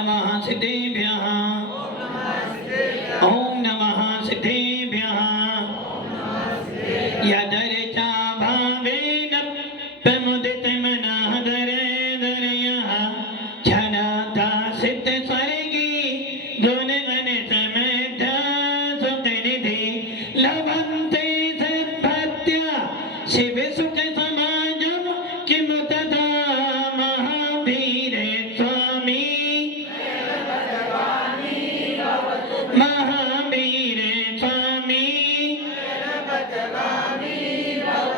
नमः सिद्धेभ्यः ओम नमः सिद्धेभ्यः यदर्चा भावेन प्रमुदित मनः दरेदरयः छनता सिद्ध स्वर्गी गुण गणित मेध सुखनिधि लभन्ते सद्भक्त्या शिव सुख समाजम किम तथा महावीर स्वामी महावीर स्वामी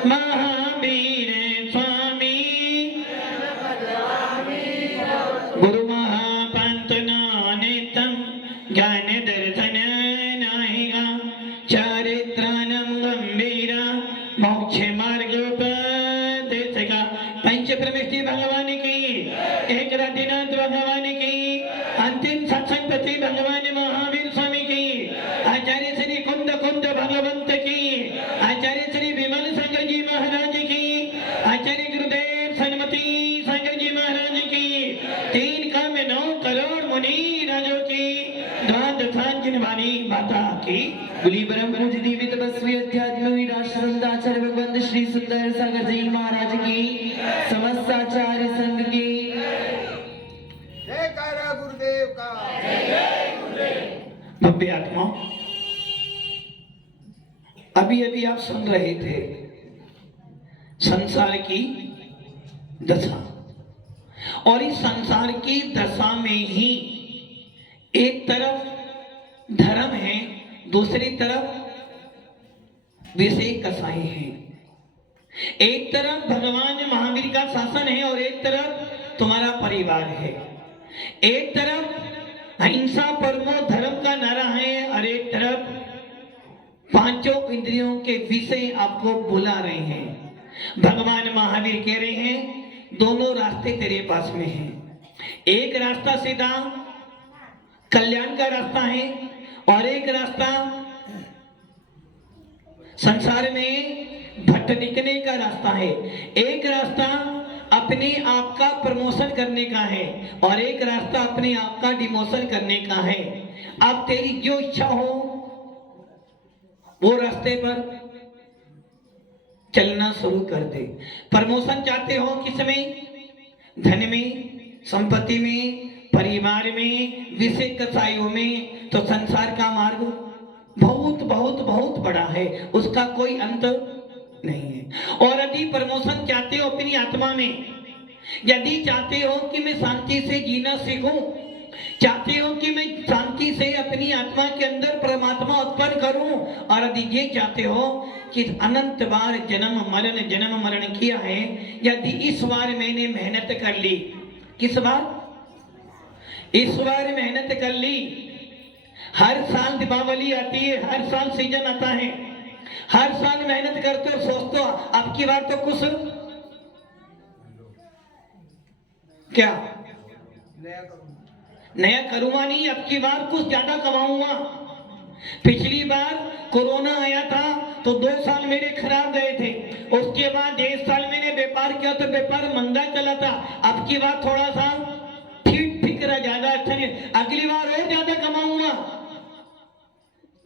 महावीर स्वामी गुरु महापंत नानितम ज्ञान दर्शन नाहिगा चारित्राणम गंभीरा मोक्ष मार्ग उपदेशका पंच परमेष्टि भगवान की एक राधिनाथ भगवान की अंतिम सत्संगपति भगवान महावीर स्वामी की आचार्य श्री कुंद कुंद भगवंत की आचार्य श्री विमल सागर जी महाराज की आचार्य गुरुदेव सन्मति सागर जी महाराज की 3 कम 9 करोड़ मुनि राजों की द्वादशांजन वाणी माता की बोली परम पूज्य दिव्य तपस्वी अध्यात्म वीराश्रम आचार्य भगवंत श्री सुंदर सागर जी महाराज की समस्त आचार्य संघ की जयकारा गुरुदेव का। भव्य आत्मा, अभी अभी आप सुन रहे थे संसार की दशा, और इस संसार की दशा में ही एक तरफ धर्म है, दूसरी तरफ विषय कसाई है। एक तरफ भगवान महावीर का शासन है और एक तरफ तुम्हारा परिवार है। एक तरफ अहिंसा परमो धर्म का नारा है और एक तरफ 5 इंद्रियों के विषय आपको बुला रहे हैं। भगवान महावीर कह रहे हैं दोनों रास्ते तेरे पास में हैं। एक रास्ता सीधा कल्याण का रास्ता है और एक रास्ता संसार में भटकने का रास्ता है। एक रास्ता अपने आप का प्रमोशन करने का है और एक रास्ता अपने आप का डिमोशन करने का है। अब तेरी जो इच्छा हो वो रास्ते पर चलना शुरू कर दे। प्रमोशन चाहते हो किसमें? धन में, संपत्ति में, परिवार में, विषय कसाइयों में, तो संसार का मार्ग बहुत बहुत बहुत बड़ा है, उसका कोई अंत नहीं है। और यदि प्रमोशन चाहते हो अपनी आत्मा में, यदि चाहते हो कि मैं शांति से जीना सीखूं, चाहते हो कि मैं शांति से अपनी आत्मा के अंदर परमात्मा उत्पन्न करूं, और यदि ये चाहते हो कि अनंत बार जन्म मरण किया है, यदि इस बार मैंने मेहनत कर ली, किस बार? इस बार मेहनत कर ली। हर साल दीपावली आती है, हर साल सीजन आता है, हर साल मेहनत करते हो, सोचते हो अब की बार तो कुछ क्या नया करूंगा नहीं, अब की बार कुछ ज्यादा कमाऊंगा। पिछली बार कोरोना आया था तो 2 साल मेरे खराब गए थे, उसके बाद 1 साल मैंने व्यापार किया तो व्यापार मंदा चला था। अब की बार थोड़ा सा ठीक रहा, ज्यादा अच्छा नहीं, अगली बार और ज्यादा कमाऊंगा,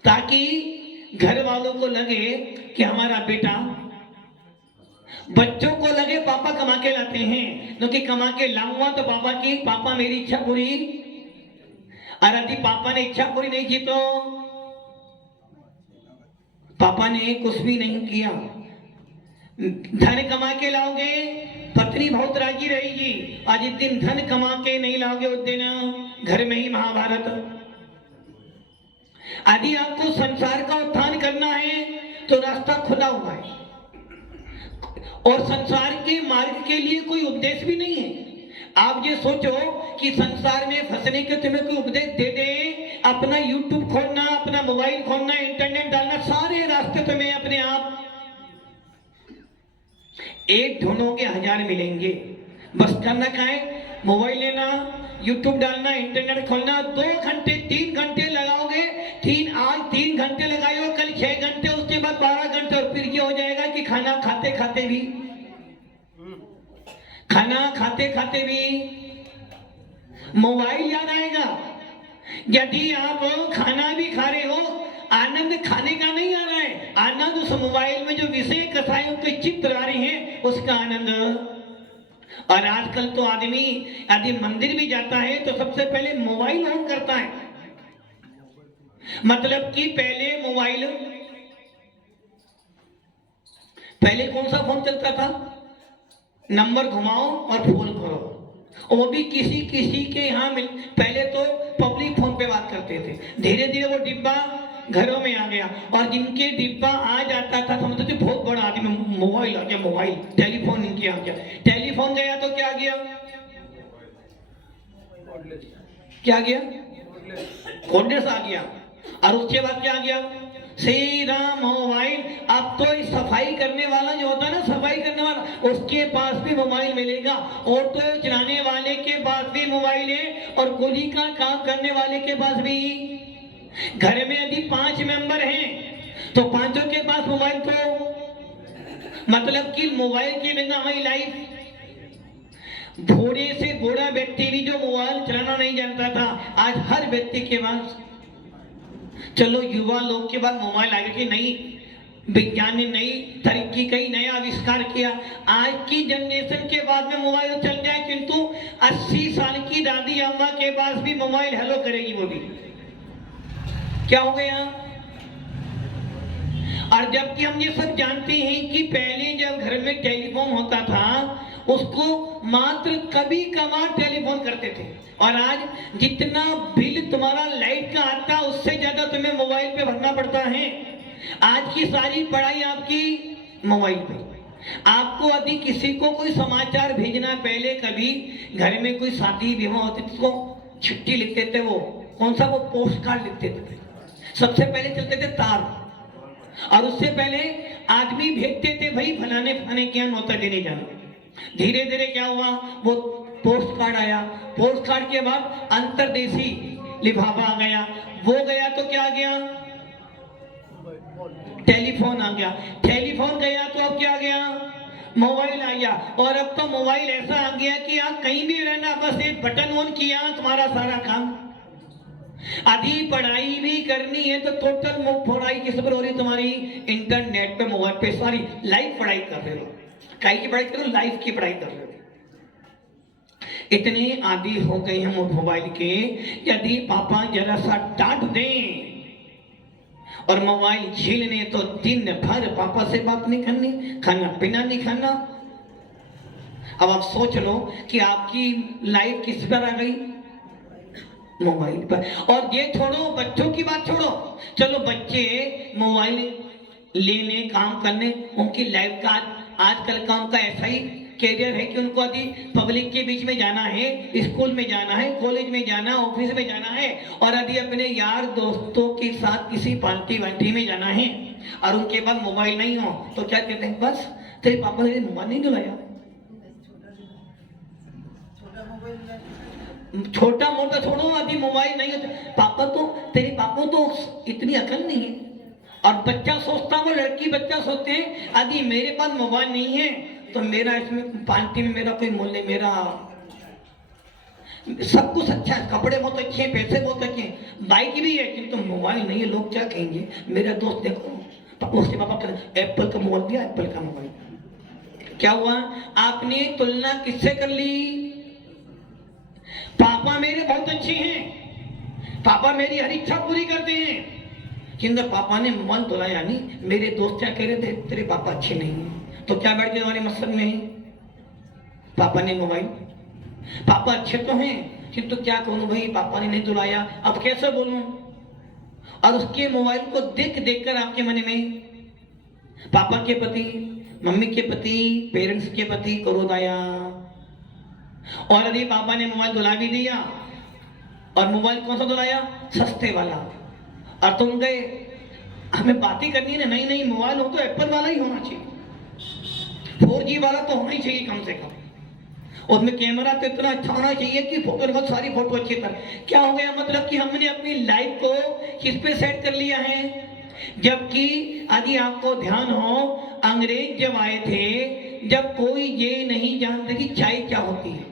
ताकि घर वालों को लगे कि हमारा बेटा, बच्चों को लगे पापा कमा के लाते हैं, क्योंकि कमा के लाऊंगा तो पापा मेरी इच्छा पूरी, और यदि पापा ने इच्छा पूरी नहीं की तो पापा ने कुछ भी नहीं किया। धन कमा के लाओगे, पत्नी बहुत राजी रहेगी, और जिस दिन धन कमा के नहीं लाओगे उस दिन घर में ही महाभारत। यदि आपको संसार का उत्थान करना है तो रास्ता खुला हुआ है, और संसार के मार्ग के लिए कोई उपदेश भी नहीं है। आप ये सोचो कि संसार में फंसने के तुम्हें कोई उपदेश दे दे, अपना YouTube खोलना, अपना मोबाइल खोलना, इंटरनेट डालना, सारे रास्ते तुम्हें अपने आप एक ढूंढोगे 1000 मिलेंगे। बस करना क्या है? मोबाइल लेना, YouTube डालना, इंटरनेट खोलना, 2 घंटे 3 घंटे लगाओगे, आज 3 घंटे लगाए हो, कल 6 घंटे, उसके बाद 12 घंटे, और फिर ये हो जाएगा कि खाना खाते खाते भी मोबाइल याद आएगा। यदि आप खाना भी खा रहे हो, आनंद खाने का नहीं आ रहा है, आनंद उस मोबाइल में जो विषय कथाएं के चित्र आ रहे हैं उसका आनंद। और आजकल तो आदमी यदि मंदिर भी जाता है तो सबसे पहले मोबाइल ऑन करता है। मतलब कि पहले कौन सा फोन चलता था? नंबर घुमाओ और फोन करो, और वो भी किसी किसी के यहाँ मिल। पहले तो पब्लिक फोन पे बात करते थे, धीरे धीरे वो डिब्बा घरों में आ गया, और जिनके डिब्बा आ जाता था समझते थे बहुत बड़ा आदमी, मोबाइल आ गया, मोबाइल टेलीफोन इनके आ गया। टेलीफोन गया तो क्या गया? क्या गया? कॉर्डलेस आ गया। और उसके बाद क्या गया? सीधा मोबाइल। अब तो सफाई करने वाला जो होता है ना, सफाई करने वाला, उसके पास भी मोबाइल मिलेगा, ऑटो चलाने वाले के पास भी मोबाइल है, और कुली का काम करने वाले के पास भी। घर में यदि 5 मेंबर हैं तो पांचों के पास मोबाइल। तो मतलब कि मोबाइल के बिना हमारी लाइफ। बूढ़े से बूढ़ा व्यक्ति भी जो मोबाइल चलाना नहीं जानता था, आज हर व्यक्ति के पास। चलो युवा लोग के पास मोबाइल आ गया कि नई विज्ञान ने नई तरक्की कई नया आविष्कार किया। आज की जनरेशन के बाद में मोबाइल चल जाए, किंतु 80 साल की दादी अम्मा के पास भी मोबाइल हेलो करेगी वो भी। क्या हो गया? और जबकि हम ये सब जानते हैं कि पहले जब घर में टेलीफोन होता था उसको मात्र कभी कभार टेलीफोन करते थे, और आज जितना बिल तुम्हारा लाइट का आता उससे ज्यादा तुम्हें मोबाइल पे भरना पड़ता है। आज की सारी पढ़ाई आपकी मोबाइल पे। आपको यदि किसी को कोई समाचार भेजना, पहले कभी घर में कोई शादी विवाह होती थी तो चिट्ठी लिखते थे, वो कौन सा, वो पोस्ट कार्ड लिखते थे। सबसे पहले चलते थे तार, और उससे पहले आदमी भेजते थे भाई फलाने फलाने क्या नौता देने जाना। धीरे धीरे क्या हुआ, वो पोस्ट कार्ड आया, पोस्ट कार्ड के बाद अंतरदेशी लिफाफा आ गया, वो गया तो क्या गया, टेलीफोन आ गया, टेलीफोन गया तो अब क्या गया, मोबाइल आ गया। और अब तो मोबाइल ऐसा आ गया कि आप कहीं भी रहना, बस एक बटन ऑन किया तुम्हारा सारा काम। आधी पढ़ाई भी करनी है तो टोटल पढ़ाई किस पर हो रही, तुम्हारी इंटरनेट पे, मोबाइल पे सारी लाइव पढ़ाई कर रहे हो। काई की पढ़ाई कर रहे हो? लाइव की पढ़ाई कर रहे हो। इतने आदी हो गए हम मोबाइल के, यदि पापा जरा सा डांट दें और मोबाइल झेलने तो दिन भर पापा से बात नहीं करनी, खाना पीना नहीं खाना। अब आप सोच लो कि आपकी लाइफ किस पर आ गई, मोबाइल पर। और ये छोड़ो, बच्चों की बात छोड़ो, चलो बच्चे मोबाइल लेने काम करने, उनकी लाइफ का आजकल का उनका ऐसा ही कैरियर है कि उनको यदि पब्लिक के बीच में जाना है, स्कूल में जाना है, कॉलेज में जाना है, ऑफिस में जाना है, और यदि अपने यार दोस्तों के साथ किसी पार्टी वार्टी में जाना है और उनके पास मोबाइल नहीं हो तो क्या कहते हैं, बस तेरे पापा ने मोबाइल नहीं दिलाया। छोटा मोटा छोड़ो, यदि मोबाइल नहीं है पापा तो, तेरे पापा तो इतनी अकल नहीं है। और बच्चा सोचता, वो लड़की बच्चा सोचते हैं यदि मेरे पास मोबाइल नहीं है तो मेरा इसमें पार्टी में मेरा कोई मूल्य, मेरा सब कुछ अच्छा है, कपड़े बहुत अच्छे हैं, पैसे बहुत अच्छे हैं, बाइक भी है, किंतु मोबाइल नहीं है, लोग क्या कहेंगे। मेरा दोस्त देखो, उसके पापा कहते एप्पल का मोबाइल दिया, एप्पल का मोबाइल। क्या हुआ, आपने तुलना किससे कर ली? पापा मेरे बहुत अच्छे हैं, पापा मेरी हर इच्छा पूरी करते हैं, किंतु पापा ने मोबाइल दिलाया नहीं। मेरे दोस्त क्या कह रहे थे, तेरे पापा अच्छे नहीं हैं, तो क्या बैठ गए हमारे मकसद में, पापा ने मोबाइल, पापा अच्छे तो हैं किंतु क्या कहूँ भाई, पापा ने नहीं दिलाया, अब कैसे बोलूं। और उसके मोबाइल को देख देख कर आपके मन में पापा के प्रति, मम्मी के प्रति, पेरेंट्स के प्रति क्रोध आया। और यदि पापा ने मोबाइल दिला भी दिया, और मोबाइल कौन सा दिलाया, सस्ते वाला, और तुम गए, हमें बातें करनी है ना, नहीं नहीं मोबाइल हो तो एप्पल वाला ही होना चाहिए, 4G वाला तो होना ही चाहिए कम से कम, उसमें कैमरा तो इतना अच्छा होना चाहिए कि फोटो बहुत सारी फोटो अच्छी तरह। क्या हो गया, मतलब कि हमने अपनी लाइफ को किस पे सेट कर लिया है। जबकि यदि आपको ध्यान हो, अंग्रेज जब आए थे, जब कोई ये नहीं जानते कि चाय क्या होती है,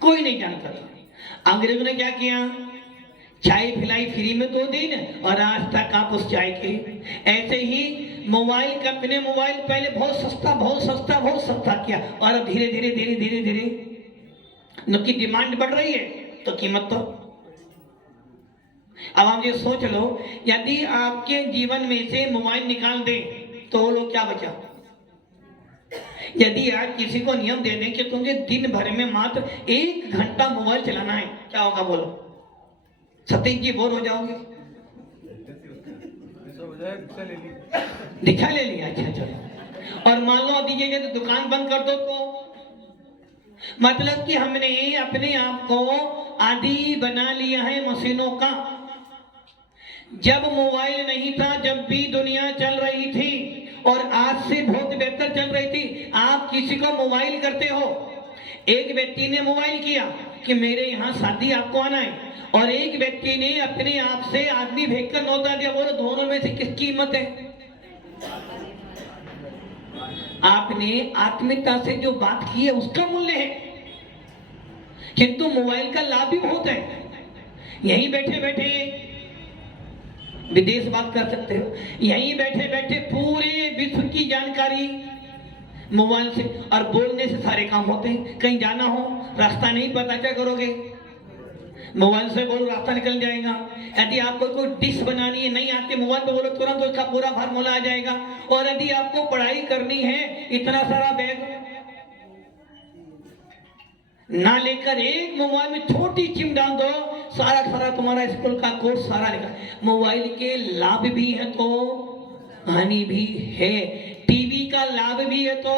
कोई नहीं जानता था। अंग्रेजों ने क्या किया, चाय पिलाई फ्री में 2 दिन और आज तक आप उस चाय के। ऐसे ही मोबाइल कंपनी ने मोबाइल पहले बहुत सस्ता किया और अब धीरे धीरे उनकी डिमांड बढ़ रही है तो कीमत तो। अब आप ये सोच लो, यदि आपके जीवन में से मोबाइल निकाल दें तो वो लोग क्या बचा। यदि आज किसी को नियम दे दें कि तुझे दिन भर में मात्र 1 घंटा मोबाइल चलाना है, क्या होगा बोलो? सतीश जी बोर हो जाओगे? दिखा ले लिया, अच्छा चलो। और मान लो दीजिएगा तो दुकान बंद कर दो तो मतलब कि हमने अपने आप को आदी बना लिया है मशीनों का। जब मोबाइल नहीं था, जब भी दुनिया चल रही थी और आज से बहुत बेहतर चल रही थी। आप किसी को मोबाइल करते हो, एक व्यक्ति ने मोबाइल किया कि मेरे यहाँ शादी आपको आना है, और एक व्यक्ति ने अपने आप से आदमी भेजकर न्योता दिया। बोलो दोनों में से किसकी हिम्मत है? आपने आत्मीयता से जो बात की है उसका मूल्य है, किंतु मोबाइल का लाभ भी बहुत है। यहीं बैठे बैठे विदेश बात कर सकते हो, यहीं बैठे बैठे पूरे विश्व की जानकारी मोबाइल से, और बोलने से सारे काम होते हैं। कहीं जाना हो, रास्ता नहीं पता, क्या करोगे? मोबाइल से बोलो, रास्ता निकल जाएगा। यदि आपको कोई डिश बनानी है, नहीं आती, मोबाइल पे बोलो तुरंत उसका पूरा फार्मूला आ जाएगा। और यदि आपको पढ़ाई करनी है, इतना सारा बैग ना लेकर एक मोबाइल में छोटी सिम डाल दो, सारा तुम्हारा स्कूल का कोर्स सारा निकल। मोबाइल के लाभ भी है तो हानि भी है, टीवी का लाभ भी है तो,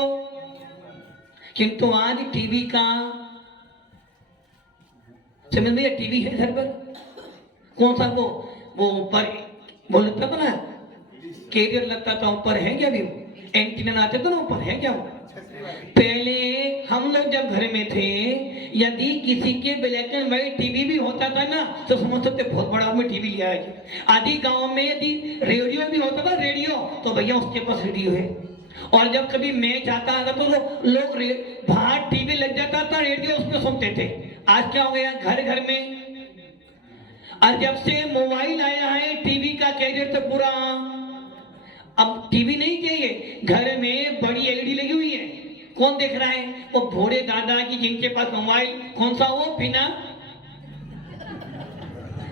किंतु आज टीवी का समझ में, टीवी है घर पर, कौन सा वो ऊपर बोलता था ना, कैरियर लगता था ऊपर, है क्या? भी एंटीना आते तो ना ऊपर, है क्या वो? पहले हम लोग जब घर में थे, यदि किसी के ब्लैक एंड व्हाइट टीवी भी होता था ना तो समझ सकते बहुत बड़ा में टीवी लिया है। आदि गांव में यदि रेडियो भी होता था, रेडियो, तो भैया उसके पास रेडियो है। और जब कभी मैच आता था तो लोग बाहर टीवी लग जाता था, रेडियो उसमें सुनते थे। आज क्या हो गया, घर घर में। और जब से मोबाइल आया है, टीवी का कैरियर तो पूरा, अब टीवी नहीं चाहिए, घर में बड़ी एलईडी लगी हुई है। कौन देख रहा है? वो भोरे दादा की जिनके पास मोबाइल, कौन सा वो बिना,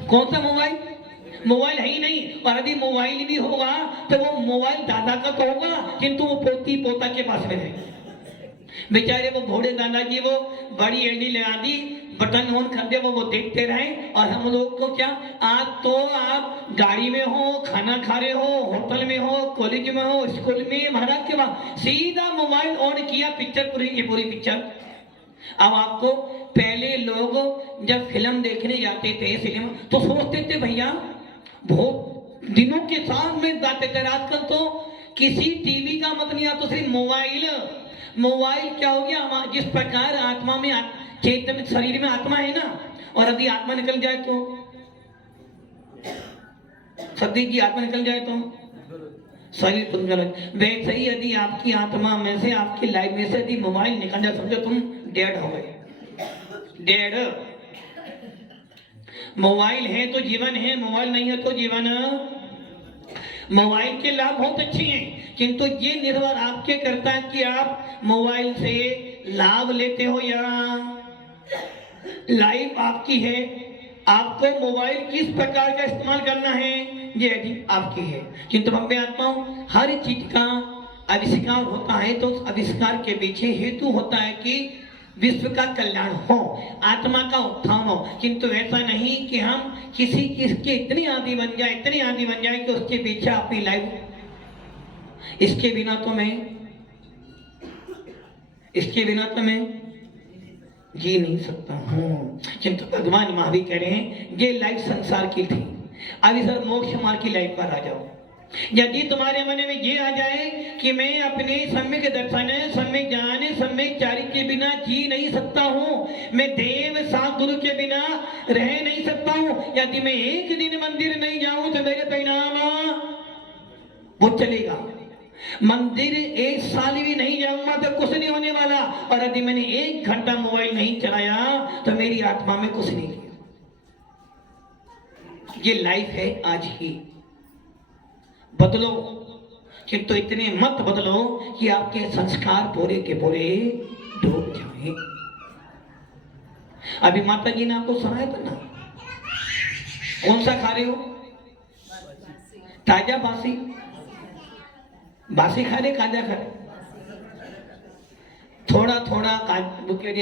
कौन सा मोबाइल है ही नहीं। और यदि मोबाइल भी होगा तो वो मोबाइल दादा का तो होगा, किंतु वो पोती पोता के पास में है। बेचारे वो भोरे दादा की वो बड़ी एलईडी लगा दी, बटन ऑन कर दिया, वो देखते रहे। और हम लोग को क्या, आज तो आप गाड़ी में हो, खाना खा रहे हो, होटल में हो, कॉलेज में हो, स्कूल में, महाराज के बाद सीधा मोबाइल ऑन किया, पिक्चर पूरी की पूरी पिक्चर। अब आपको, पहले लोग जब फिल्म देखने जाते थे सिनेमा तो सोचते थे भैया बहुत दिनों के साथ में जाते थे। आजकल तो किसी टीवी का मत नहीं आता, सिर्फ मोबाइल क्या हो गया, जिस प्रकार आत्मा में चेतन शरीर में आत्मा है ना, और यदि आत्मा निकल जाए तो, सती की आत्मा निकल जाए तो शरीर तुम गलत। वैसे ही यदि आपकी आत्मा में से, आपकी लाइफ में से यदि मोबाइल निकल जाए, समझो तुम डेड हो गए, डेड। मोबाइल है तो जीवन है, मोबाइल नहीं है तो जीवन। मोबाइल के लाभ बहुत अच्छे हैं, किंतु ये निर्भर आपके करता है कि आप मोबाइल से लाभ लेते हो या लाइफ आपकी है। आपको मोबाइल किस प्रकार का इस्तेमाल करना है ये आपकी है। किंतु मैं आत्माओं, हर चीज का आविष्कार होता है तो उस आविष्कार के पीछे हेतु होता है कि विश्व का कल्याण हो, आत्मा का उत्थान हो। किंतु ऐसा नहीं कि हम किसी के इतने आदि बन जाए कि उसके पीछे अपनी लाइफ, इसके बिना तो मैं जी नहीं सकता हूँ। किंतु भगवान महावीर कह रहे हैं ये लाइफ संसार की थी, अभी सर मोक्ष मार्ग की लाइफ पर आ जाओ। यदि तुम्हारे मन में ये आ जाए कि मैं अपने सम्यक दर्शन, सम्यक ज्ञान, सम्यक चारित्र के बिना जी नहीं सकता हूँ, मैं देव सात गुरु के बिना रह नहीं सकता हूँ, यदि मैं एक दिन मंदिर नहीं जाऊं तो मेरे परिणाम वो चलेगा। मंदिर 1 साल भी नहीं जाऊंगा तो कुछ नहीं होने वाला, और यदि मैंने 1 घंटा मोबाइल नहीं चलाया तो मेरी आत्मा में कुछ नहीं किया। ये लाइफ है आज की। बदलो, किंतु इतने मत बदलो कि आपके संस्कार पूरे के पूरे डूब जाएं। अभी माता जी ने आपको सुनाया था ना, कौन सा खा रहे हो? ताजा बासी? बासी खा रहे, ताजा खा रहे? थोड़ा थोड़ा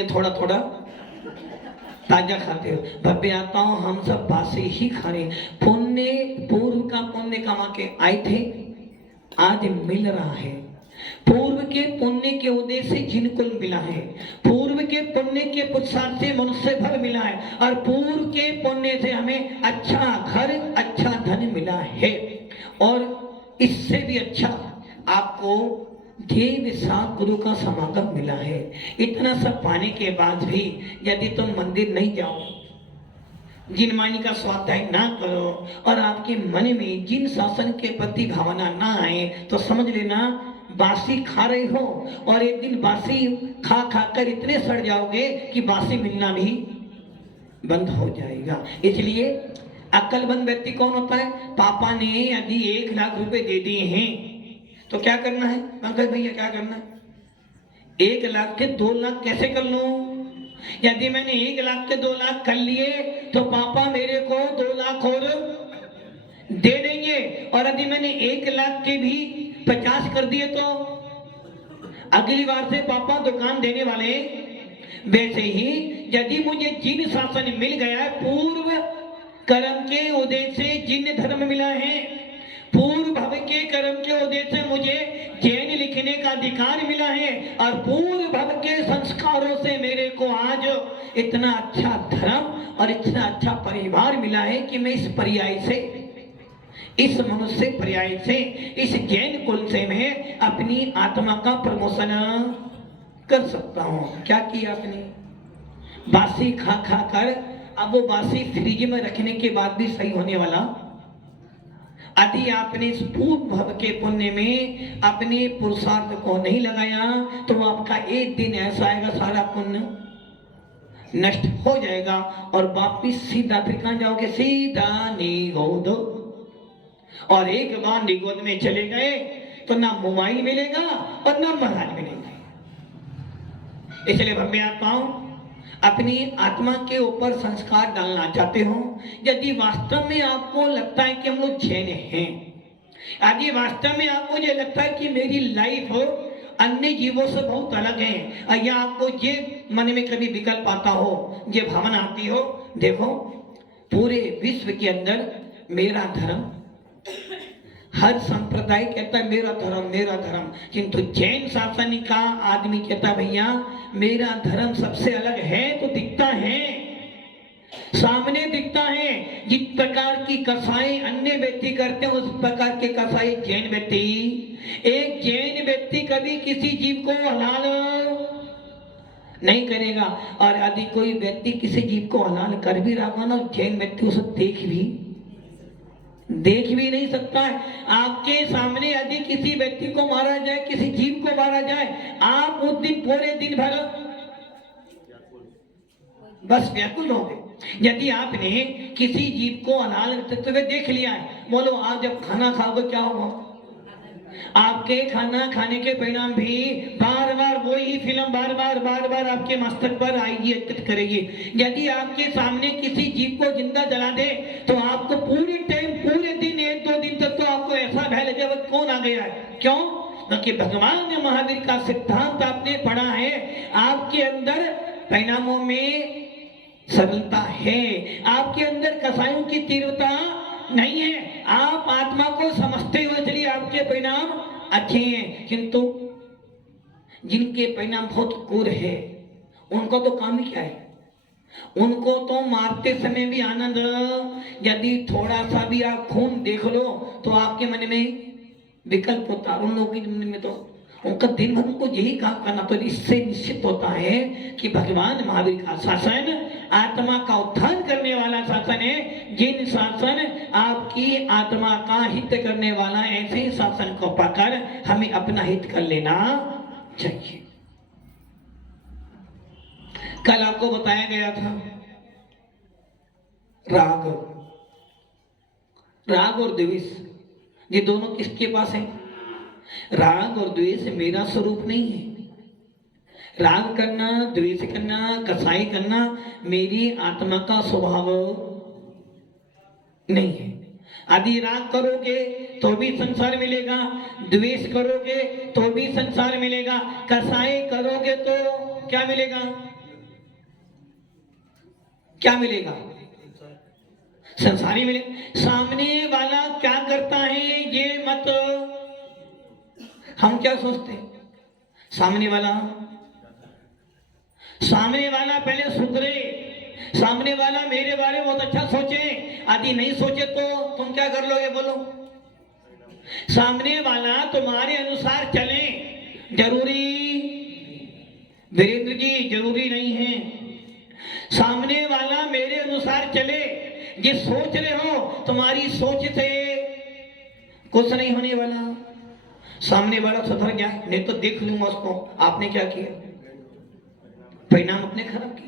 थोड़ा थोड़ा ताजा खाते हो। भव्य आत्माओं, हम सब बासी ही खा रहे। पुण्य, पूर्व का पुण्य कमा के आए थे, आज मिल रहा है। पूर्व के पुण्य के उदय से जिनको मिला है, पूर्व के पुण्य के पुरुषार्थ से मनुष्य भर मिला है, और पूर्व के पुण्य से हमें अच्छा घर, अच्छा धन मिला है। और इससे भी अच्छा आपको देव सात गुरु का समागम मिला है। इतना सब पाने के बाद भी यदि तुम मंदिर नहीं जाओ, जिनवाणी का स्वाध्याय ना करो, और आपके मन में जिन शासन के प्रति भावना ना आए, तो समझ लेना बासी खा रहे हो, और एक दिन बासी खा खाकर इतने सड़ जाओगे कि बासी मिलना भी बंद हो जाएगा। इसलिए अक्लमंद व्यक्ति कौन होता है? पापा ने यदि 1 लाख रुपए दे दिए हैं तो क्या करना है? पंकज भैया क्या करना है? 1 लाख के 2 लाख कैसे कर लूं? यदि मैंने 1 लाख के 2 लाख कर लिए तो पापा मेरे को 2 लाख और दे देंगे, और यदि मैंने 1 लाख के भी 50 कर दिए तो अगली बार से पापा दुकान देने वाले। वैसे ही यदि मुझे जिन शासन मिल गया है, पूर्व कर्म के उदय से जिन धर्म मिला है, पूर्व भव के कर्म के उदय से मुझे जैन लिखने का अधिकार मिला है, और पूर्व भव के संस्कारों से मेरे को आज इतना अच्छा धर्म और इतना अच्छा परिवार मिला है कि मैं इस पर्याय से, इस मनुष्य पर्याय से, इस जैन कुल से मैं अपनी आत्मा का प्रमोशन कर सकता हूँ। क्या किया आपने? बासी खा खा कर, अब वो बासी फ्रिज में रखने के बाद भी सही होने वाला। यदि आपने इस पूर्व भव के पुण्य में अपने पुरुषार्थ को नहीं लगाया तो आपका एक दिन ऐसा आएगा, सारा पुण्य नष्ट हो जाएगा, और वापिस सीधा फिर कहां जाओगे? सीधा निगोद। और एक बार निगोद में चले गए तो ना मोबाइल मिलेगा और ना महाराज मिलेंगे। इसलिए भव्य आत्माओं, अपनी आत्मा के ऊपर संस्कार डालना चाहते हो, यदि वास्तव में आपको लगता है कि हम लोग जैन हैं, यदि वास्तव में आपको ये लगता है कि मेरी लाइफ अन्य जीवों से बहुत अलग है, या आपको ये मन में कभी विकल्प आता हो, ये भावना आती हो, देखो पूरे विश्व के अंदर मेरा धर्म, हर संप्रदाय कहता है मेरा धर्म मेरा धर्म, किंतु जैन शासन का आदमी कहता भैया मेरा धर्म सबसे अलग है, तो दिखता है, सामने दिखता है। जिस प्रकार की कसाई अन्य व्यक्ति करते हैं उस प्रकार के कसाई जैन व्यक्ति। एक जैन व्यक्ति कभी किसी जीव को हलाल नहीं करेगा, और यदि कोई व्यक्ति किसी जीव को हलाल कर भी रहा ना, जैन व्यक्ति उसे देख भी नहीं सकता है। आपके सामने यदि किसी व्यक्ति को मारा जाए, किसी जीव को मारा जाए, आप उस दिन पूरे दिन भर बस व्याकुल हो गए। यदि आपने किसी जीव को अनाल हुए देख लिया है, बोलो आप जब खाना खाओगे क्या होगा? आपके खाना खाने के परिणाम भी बार बार वही फिल्म बार बार आपके मस्तक पर आएगी, एकत्रित करेगी। यदि आपके सामने किसी जीव को जिंदा जला दे तो आपको पूरे टाइम, पूरे दिन, 1-2 दिन तक तो आपको ऐसा भय लगे कौन आ गया है। क्यों? क्योंकि भगवान महावीर का सिद्धांत आपने पढ़ा है, आपके अंदर परिणामों में सरलता है, आपके अंदर कसायों की तीव्रता नहीं है, आप आत्मा को समझते हो, इसलिए आपके परिणाम अच्छे हैं। किंतु जिनके परिणाम बहुत क्रूर है, उनको तो काम ही क्या है? उनको तो मारते समय भी आनंद, यदि थोड़ा सा भी आप खून देख लो तो आपके मन में विकल्प होता है। उन लोगों के मन में तो उनका दिन भर उनको यही काम करना, तो इससे निश्चित होता है कि भगवान महावीर का शासन आत्मा का उत्थान करने वाला वाला शासन है, जिन शासन आपकी आत्मा का हित करने वाला, ऐसे ही शासन को पाकर हमें अपना हित कर लेना चाहिए। कल आपको बताया गया था राग और द्वेष, ये दोनों किसके पास है? राग और द्वेष मेरा स्वरूप नहीं है। राग करना, द्वेष करना, कसाई करना मेरी आत्मा का स्वभाव नहीं है। यदि राग करोगे तो भी संसार मिलेगा, द्वेष करोगे तो भी संसार मिलेगा, कसाई करोगे तो क्या मिलेगा? क्या मिलेगा? संसारी मिले। सामने वाला क्या करता है ये मत, हम क्या सोचते हैं? सामने वाला पहले सुधरे, सामने वाला मेरे बारे में बहुत अच्छा सोचे। यदि नहीं सोचे तो तुम क्या कर लोगे? बोलो। सामने वाला तुम्हारे अनुसार चले, जरूरी वीरेंद्र जी जरूरी नहीं है। सामने वाला मेरे अनुसार चले, ये सोच रहे हो तुम्हारी सोच से कुछ नहीं होने वाला। सामने वाला सुधर गया, नहीं तो देख लूंगा उसको, आपने क्या किया, परिणाम अपने खराब किया।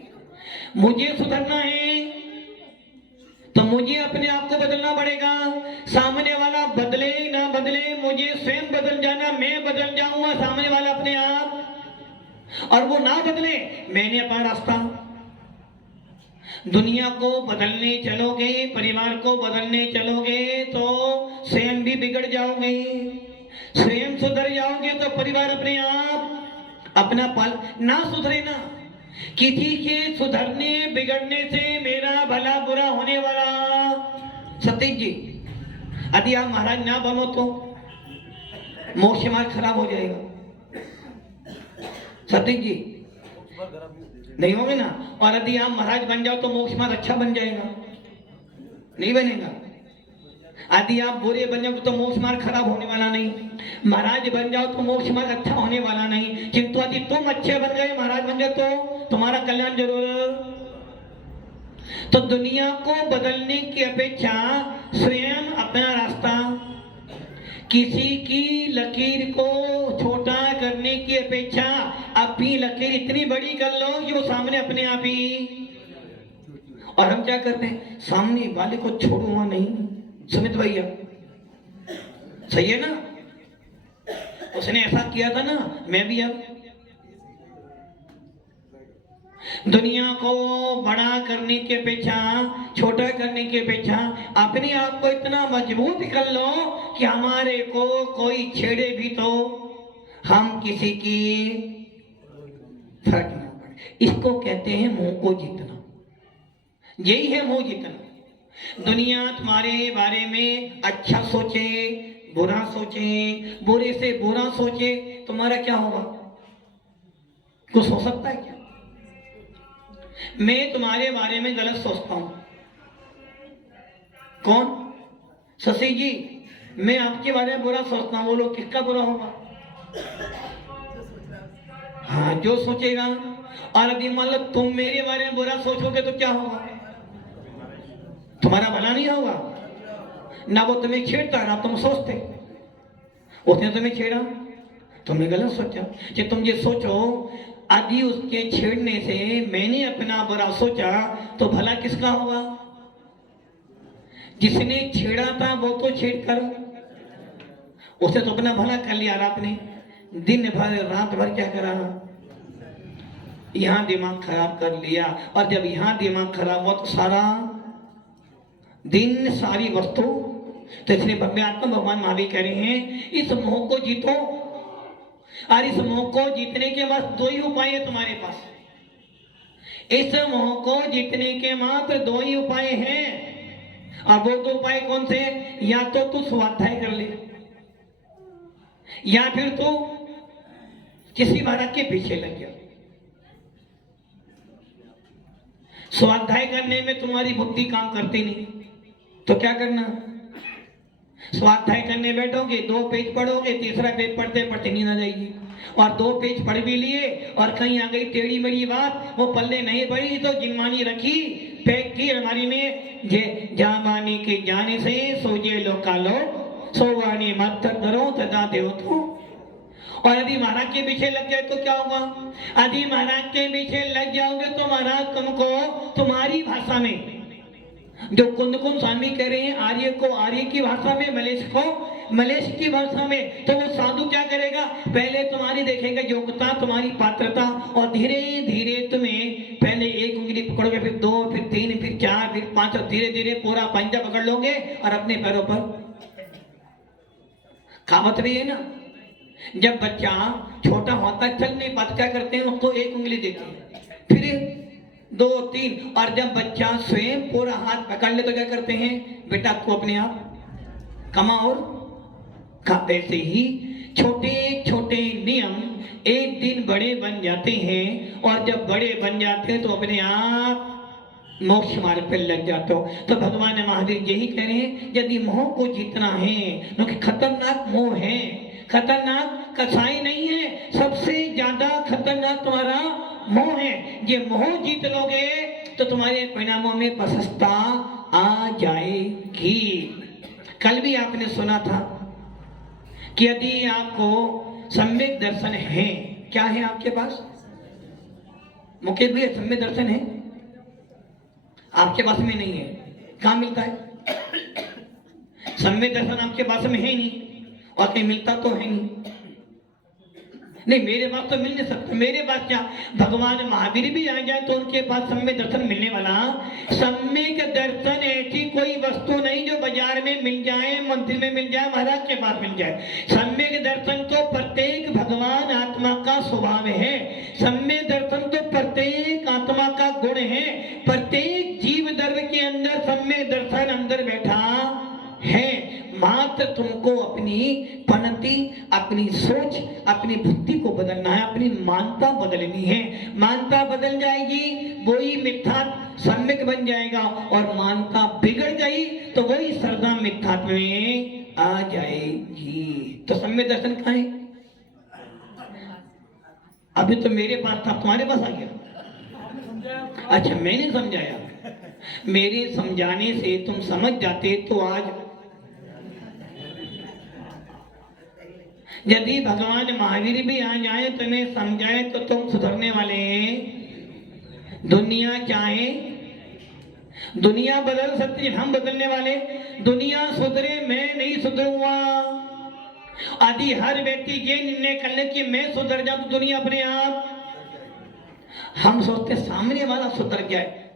मुझे सुधरना है तो मुझे अपने आप को बदलना पड़ेगा। सामने वाला बदले ना बदले, मुझे स्वयं बदल जाना, मैं बदल जाऊंगा, सामने वाला अपने आप। और वो ना बदले, मैंने अपना रास्ता। दुनिया को बदलने चलोगे, परिवार को बदलने चलोगे तो स्वयं भी बिगड़ जाओगे। स्वयं सुधर जाओगे तो परिवार अपने आप अपना पाल। ना सुधरे ना, किसी के सुधरने बिगड़ने से मेरा भला बुरा होने वाला। सतीश जी, यदि आप महाराज ना बनो तो मोक्ष मार्ग खराब हो जाएगा। सतीश जी नहीं होगे ना। और यदि आप महाराज बन जाओ तो मोक्ष मार्ग अच्छा बन जाएगा, नहीं बनेगा। यदि आप बुरे बन जाओ तो मोक्ष मार्ग खराब होने वाला नहीं। महाराज बन जाओ तो मोक्ष मार्ग अच्छा होने वाला नहीं, किंतु यदि तुम अच्छे बन गए, महाराज बन गए तो तुम्हारा कल्याण जरूर। तो दुनिया को बदलने की अपेक्षा स्वयं अपना रास्ता, किसी की लकीर को छोटा करने की अपेक्षा अपनी लकीर इतनी बड़ी कर लो कि वो सामने अपने आप ही। और हम क्या करते हैं? सामने वाले को छोड़ूंगा नहीं। सुमित भैया सही है ना, उसने ऐसा किया था ना, मैं भी। अब दुनिया को बड़ा करने की अपेक्षा, छोटा करने की अपेक्षा अपने आप को इतना मजबूत कर लो कि हमारे को कोई छेड़े भी तो हम किसी की फर्क ना पड़े। इसको कहते हैं मोह को जीतना। यही है मोह जीतना। दुनिया तुम्हारे बारे में अच्छा सोचे, बुरा सोचे, बुरे से बुरा सोचे, तुम्हारा क्या होगा? कुछ हो सकता है क्या? मैं तुम्हारे बारे में गलत सोचता हूं। कौन? शशि जी, मैं आपके बारे में बुरा सोचता हूं। बोलो किसका बुरा होगा? हाँ, जो सोचेगा। और यदि मान लो तुम मेरे बारे में बुरा सोचोगे तो क्या होगा? तुम्हारा भला नहीं होगा ना। वो तुम्हें छेड़ता ना तुम सोचते। उसने तुम्हें छेड़ा, तुमने गलत सोचा। कि तुम ये सोचो, यदि उसके छेड़ने से मैंने अपना बुरा सोचा तो भला किसका होगा? जिसने छेड़ा था वो तो छेड़ कर उसे तो अपना भला कर लिया। आपने दिन भर रात भर क्या करा? यहां दिमाग खराब कर लिया। और जब यहां दिमाग खराब हुआ तो सारा दिन, सारी वस्तु। तो इसलिए भव्यात्मा भगवान महावीर कह रहे हैं, इस मोह को जीतो। और इस मोह को जीतने के बस दो ही उपाय है तुम्हारे पास। इस मोह को जीतने के मात्र दो ही उपाय हैं। और वो दो उपाय कौन से? या तो तू स्वाध्याय कर ले, या फिर तू किसी महाराज के पीछे लग गया। स्वाध्याय करने में तुम्हारी बुद्धि काम करती नहीं, तो क्या करना? स्वाध्याय करने बैठोगे, 2 पेज पढ़ोगे, तीसरा पेज पढ़ते पढ़ते नींद आ जाएगी। और 2 पेज पढ़ भी लिए और कहीं आ गई टेढ़ी मेढ़ी बात, वो पल्ले नहीं पड़ी तो जिनमानी रखी पैक की अलमारी में, जे जामानी के जाने से सोजे लो कालो, सोवानी मत करो तदा देव तो। और यदि महाराज के पीछे लग जाए तो क्या होगा? यदि महाराज के पीछे लग जाओगे तो महाराज तुमको तुम्हारी भाषा में, जो कुंद स्वामी कह रहे हैं, आर्य को आर्य की भाषा में, मलेश को मलेश की भाषा में, तो वो साधु क्या करेगा? पहले तुम्हारी देखेगा योग्यता, तुम्हारी पात्रता, और धीरे धीरे तुम्हें पहले एक उंगली पकड़ोगे, फिर 2, फिर 3, फिर 4, फिर 5, और धीरे धीरे पूरा पंजा पकड़ लोगे और अपने पैरों पर। कहावत भी है ना, जब बच्चा छोटा होता है चल नहीं पाता, क्या करते हैं? उसको एक उंगली देते हैं, फिर 2, 3, और जब बच्चा स्वयं पूरा हाथ पकड़ ले तो क्या करते हैं? बेटा को अपने आप कमा और खाते से ही छोटे छोटे नियम एक दिन बड़े बन जाते हैं, और जब बड़े बन जाते हैं तो अपने आप मोक्ष मार्ग पर लग जाते हो। तो भगवान महावीर यही कह रहे हैं, यदि मोह को जीतना है, क्योंकि खतरनाक मोह है, खतरनाक कसाई नहीं है, सबसे ज्यादा खतरनाक तुम्हारा मोह है। ये मोह जीत लोगे तो तुम्हारे परिणामों में प्रशस्ता आ जाएगी। कल भी आपने सुना था कि यदि आपको सम्यक दर्शन है, क्या है आपके पास? मुकेश भैया सम्यक दर्शन है आपके पास में नहीं है, कहाँ मिलता है? सम्यक दर्शन आपके पास में है नहीं, और कहीं मिलता तो है नहीं, मेरे पास तो मिल नहीं सकता। मेरे पास क्या, भगवान महावीर भी आ जाए तो उनके पास सम्यक दर्शन मिलने वाला। सम्यक दर्शन ऐसी कोई वस्तु नहीं जो बाजार में मिल जाए, मंदिर में मिल जाए, महाराज के पास मिल जाए। सम्यक दर्शन तो प्रत्येक भगवान आत्मा का स्वभाव है, सम्यक दर्शन तो प्रत्येक आत्मा का गुण है, प्रत्येक जीव द्रव्य के अंदर सम्यक दर्शन अंदर बैठा है। मात्र तुमको अपनी पनति, अपनी सोच, अपनी बुद्धि को बदलना है, अपनी मानता बदलनी है। मानता बदल जाएगी वही मिथ्या सम्यक बन जाएगा, और मानता बिगड़ गई तो वही श्रद्धा मिथ्या में आ जाएगी। तो सम्यक दर्शन कहाँ है? अभी तो मेरे पास था, तुम्हारे पास आ गया। अच्छा, मैंने समझाया, मेरे समझाने से तुम समझ जाते तो आज। यदि भगवान महावीर भी आ जाए तुम्हें समझाए तो तुम सुधरने वाले हैं। दुनिया चाहे, दुनिया बदल सकती है, हम बदलने वाले। दुनिया सुधरे, मैं नहीं सुधरूंगा। यदि हर व्यक्ति ये निर्णय कर ले कि मैं सुधर जाऊं तो दुनिया अपने आप, हम सोचते सामने वाला सुधर जाए,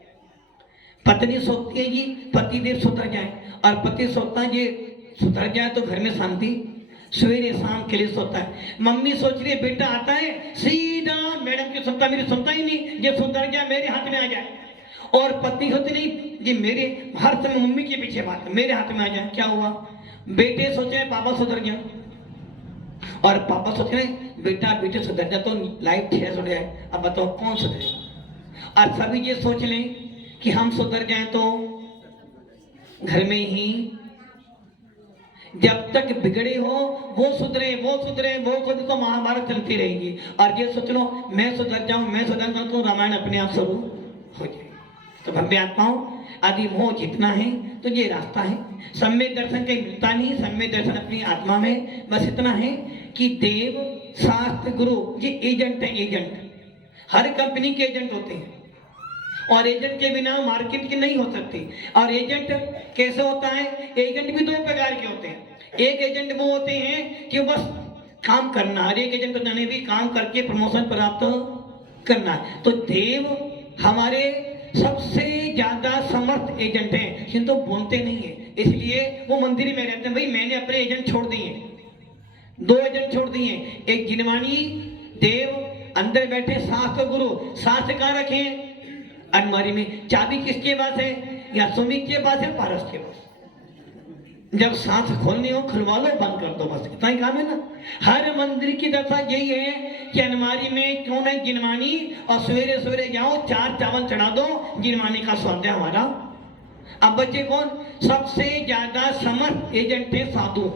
पत्नी सोचती है जी पतिदेव सुधर जाए, और पति सोचता है ये सुधर जाए तो घर में शांति। सवेरे शाम के लिए सोता है। मम्मी सोच रही है बेटा आता है सीधा मैडम की सुनता, मेरी सुनता ही नहीं, ये सुधर गया मेरे हाथ में आ जाए। और पत्नी होती नहीं, ये मेरे हर समय मम्मी के पीछे बात है, मेरे हाथ में आ जाए। क्या हुआ? बेटे सोच रहे पापा सुधर गया, और पापा सोच रहे बेटा बेटे सुधर जाए तो लाइफ ठेस हो जाए। अब बताओ कौन सुधरे? और सभी ये सोच लें कि हम सुधर जाए तो घर में ही जब तक बिगड़े हो वो सुधरे, वो सुधरे, वो सुधरे, तो महाभारत चलती रहेगी। और ये सोच लो मैं सुधर जाऊं, मैं सुधर जाऊं तो रामायण अपने आप शुरू हो जाए। तो भव्य आत्माओं, आदि मोह जितना है तो ये रास्ता है। सम्यक दर्शन कहीं मिलता नहीं, सम्यक दर्शन अपनी आत्मा में। बस इतना है कि देव, शास्त्र, गुरु ये एजेंट है। एजेंट हर कंपनी के एजेंट होते हैं, और एजेंट के बिना मार्केट की नहीं हो सकती। और एजेंट कैसे होता है? एजेंट भी 2 प्रकार के होते हैं। एक एजेंट वो होते हैं कि बस काम करना, हर एक एजेंट तो जाने भी काम करके प्रमोशन प्राप्त करना है। तो देव हमारे सबसे ज्यादा समर्थ एजेंट हैं, किंतु बोलते नहीं है, इसलिए वो मंदिर में रहते हैं। भाई मैंने अपने एजेंट छोड़ दिए, 2 एजेंट छोड़ दिए, एक जिनवानी देव अंदर बैठे, शास्त्र गुरु। शास्त्र कहाँ रखे? अलमारी में। चाबी किसके पास है? या सुमी के पास है, पारस के पास। जब सांस खोलनी हो खुलवा लो, बंद कर दो, बस इतना ही काम है ना। हर मंदिर की दशा यही है कि अलमारी में क्यों नहीं जिनवानी, और सवेरे सवेरे जाओ 4 चावल चढ़ा दो, जिनवानी का स्वाध्याय हमारा। अब बच्चे कौन? सबसे ज्यादा समर्थ एजेंट है साधु।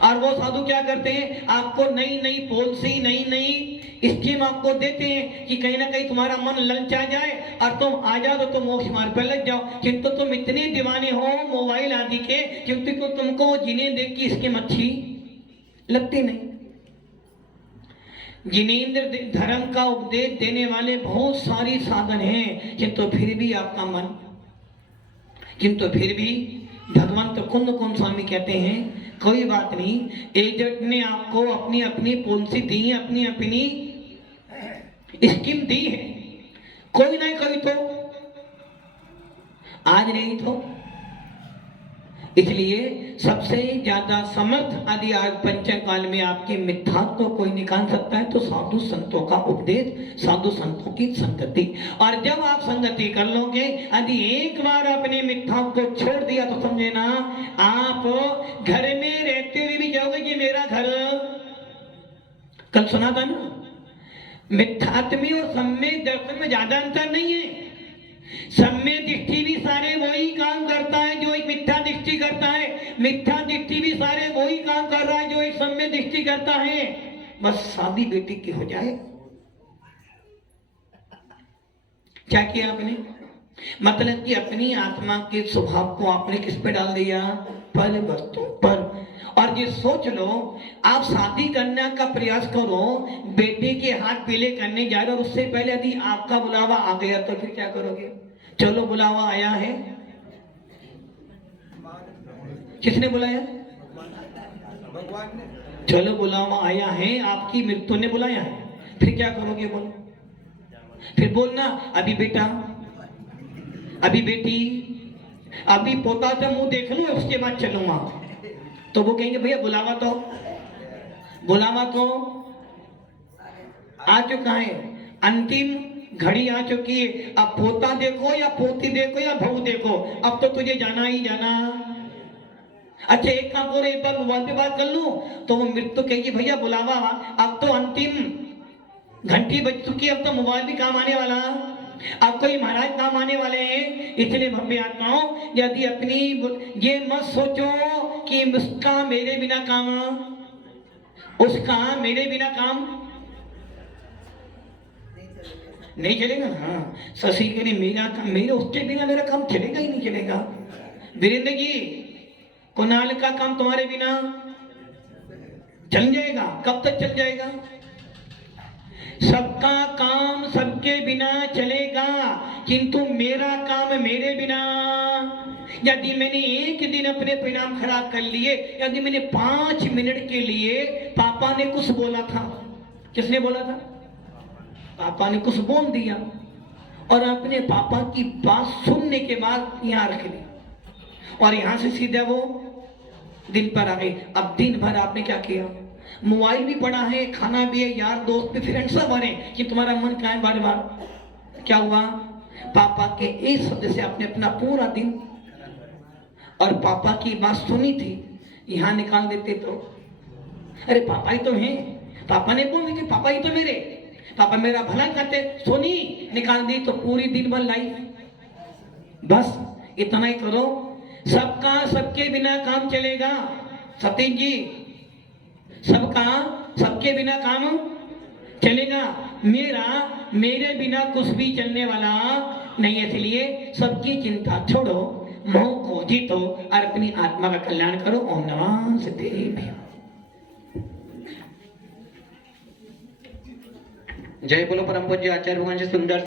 और वो साधु क्या करते हैं, आपको नई नई पॉलिसी, नई नई स्कीम आपको देते हैं कि कहीं ना कहीं तुम्हारा मन ललचा जाए और तुम आ जाओ तो तुम मोक्ष मार्ग पर लग जाओ। किंतु तुम इतने दीवाने हो मोबाइल आदि के, क्योंकि तुमको वो जिन्हें देख की स्कीम अच्छी लगती नहीं। जिनेंद्र धर्म का उपदेश देने वाले बहुत सारी साधन हैं, किंतु फिर भी आपका मन, किंतु फिर भी भगवंत कुंद कुंद स्वामी कहते हैं कोई बात नहीं, एजेंट ने आपको अपनी अपनी पॉलिसी दी है, अपनी अपनी स्कीम दी है, कोई नहीं कोई तो आज नहीं तो। इसलिए सबसे ज्यादा समर्थ आदि आज पंचम काल में आपके मिथ्यात्व को कोई निकाल सकता है तो साधु संतों का उपदेश, साधु संतों की संगति। और जब आप संगति कर लोगे, यदि एक बार अपने मिथ्यात्व को छोड़ दिया तो समझे ना, आप घर में रहते हुए भी जाओगे कि मेरा घर, कल सुना था ना, मिथ्यात्मी और सम्यक दर्शन में ज्यादा अंतर नहीं है। सम्यक दृष्टि भी सारे वही काम करता है जो एक मिथ्या दृष्टि करता है, मिथ्या दृष्टि भी सारे वही काम कर रहा है जो एक सम्यक दृष्टि करता है। बस शादी बेटी की हो जाए। क्या किया आपने, मतलब कि अपनी आत्मा के स्वभाव को आपने किस पे डाल दिया, पर वस्तु पर। और ये सोच लो, आप शादी करने का प्रयास करो, बेटे के हाथ पीले करने जा रहे हो, उससे पहले यदि आपका बुलावा आ गया तो फिर क्या करोगे। चलो बुलावा आया है, किसने बुलाया, भगवान ने। चलो बुलावा आया है, आपकी मृत्यु ने बुलाया है, फिर क्या करोगे बोलो। फिर बोलना अभी बेटा, अभी बेटी, अभी पोता तो मुंह देख लूं उसके बाद चलूंगा। तो वो कहेंगे भैया बुलावा तो आ चुका है, अंतिम घड़ी आ चुकी है, अब पोता देखो या पोती देखो या बहू देखो, अब तो तुझे जाना ही जाना। अच्छा एक काम करो, एक बार मोबाइल पे बात कर लूं, तो वो मृत्यु कहेगी भैया बुलावा, अब तो अंतिम घंटी बज चुकी है, अब तो मोबाइल भी काम आने वाला, अब कोई महाराज काम आने वाले हैं। इसलिए भव्य आत्माओं, यदि अपनी ये मत सोचो कि उसका मेरे बिना काम, उसका मेरे बिना काम नहीं चलेगा। हाँ, शशि के लिए मेरा काम, मेरे उसके बिना मेरा काम चलेगा ही नहीं चलेगा। वीरेंद्र जी, कुणाल का काम तुम्हारे बिना चल जाएगा, कब तक चल जाएगा। सबका काम सबके बिना चलेगा, किंतु मेरा काम मेरे बिना। यदि मैंने एक दिन अपने परिणाम खराब कर लिए, यदि मैंने 5 मिनट के लिए, पापा ने कुछ बोला था, किसने बोला था, पापा ने कुछ बोल दिया, और अपने पापा की बात सुनने के बाद यहाँ रख ली, और यहाँ से सीधा वो दिन पर आ गई। अब दिन भर आपने क्या किया, मोबाइल भी पड़ा है, खाना भी है, यार दोस्त भी फ्रेंड सब भरे कि तुम्हारा मन कहाँ है, बार बार क्या हुआ, पापा के इस शब्द से आपने अपना पूरा दिन, और पापा की बात सुनी थी यहाँ निकाल देते तो, अरे पापा ही तो हैं, पापा ने बोल कि पापा ही तो मेरे, पापा मेरा भला करते, सुनी निकाल दी तो पूरी दिन भर लाइफ। बस इतना ही करो, सबका सबके बिना काम चलेगा। सतीश जी, सबका सबके बिना काम चलेगा, मेरा मेरे बिना कुछ भी चलने वाला नहीं है। इसलिए सबकी चिंता छोड़ो, मोह को जीतो और अपनी आत्मा का कल्याण करो। ओम नमः सिद्धेभ्यो। जय बोलो परम पूज्य आचार्य भगवान जी सुंदर